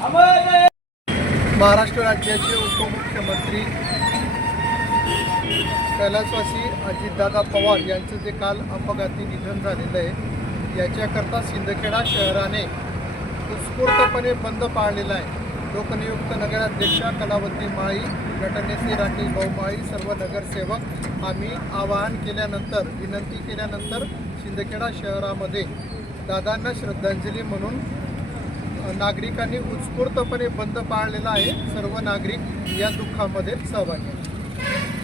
Amém! Maharashtra राज्याचे उपमुख्यमंत्री कैलासवासी अजितदादा पवार यांचं जे काल अपघाती निधन झालेलं आहे याच्याकरता सिंदखेडा शहराने उत्स्फूर्तपणे बंद पाळलेला आहे. लोकनियुक्त नगराध्यक्षा कलावती माळी गटनेते राकेश भाऊ माळी सर्व नगरसेवक आम्ही आवाहन केल्यानंतर विनंती केल्यानंतर सिंदखेडा शहरामध्ये दादांना श्रद्धांजली म्हणून नागरिकांनी उत्स्फूर्तपणे बंद पाळलेला आहे. सर्व नागरिक या दुःखामध्ये सहभागी आहेत.